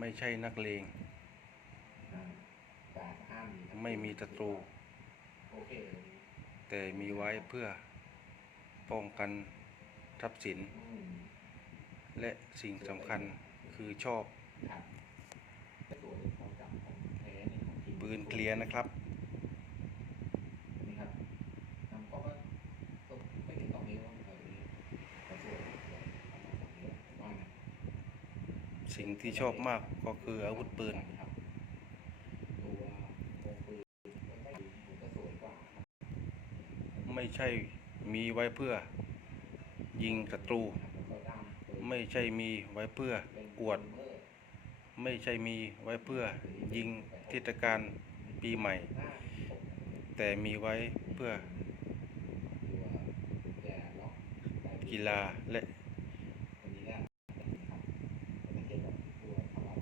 ไม่ใช่นักเลงอ่าการห้ามมีไม่มีศัตรูโอเคเลยแต่มีไว้เพื่อป้องกันทรัพย์สินอืมและสิ่งสำคัญคือชอบครับแต่ตัวเลขของจับของแท้เนี่ยของจริงปืนเคลียร์นะครับ นี่ครับนำก็ว่าต้องไม่ถึงตรงนี้ว่าเออนี่กระสวยสวยว่าไง สิ่งที่ชอบมากก็คืออาวุธปืนครับตัววงปืนมันก็อยู่ผมก็สวยกว่าครับไม่ใช่มีไว้เพื่อ ยิงศัตรูแล้วก็ด้ามปืนไม่ใช่มีไว้เพื่อเป็นอวดเมอร์ไม่ใช่มีไว้เพื่อยิงเทศกาลปีใหม่หน้าที่ผมเนี่ยแต่มีไว้เพื่อตัวแย่ล็อกได้กีฬาและ อันนี้เนี่ยนะครับจะเกี่ยวกับตัวภาวะ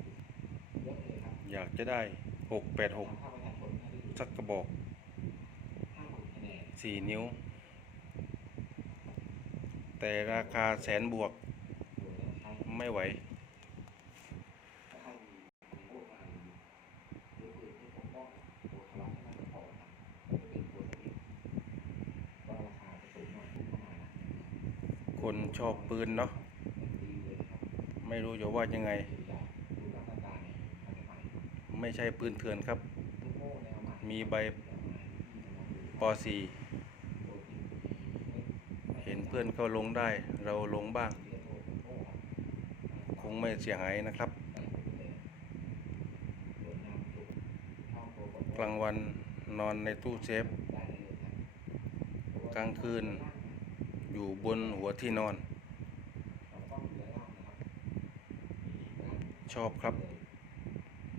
เย อยากจะได้686ทางภาคประชาชนให้ได้ดูสักกระบอกห้าหมื่นคะแนน4นิ้ว แต่ราคาแสนบวกไม่ไหว คนชอบปืนเนาะไม่รู้จะว่ายังไง ดูหน้าตาเนี่ยมันจะไป ไม่ใช่ปืนเถื่อนครับ มีใบป .4 เห็นเพื่อนเขาลงได้ เราลงบ้าง คงไม่เสียหายนะครับ กลางวันนอนในตู้เซฟ กลางคืนอยู่บนหัวที่นอน ชอบครับ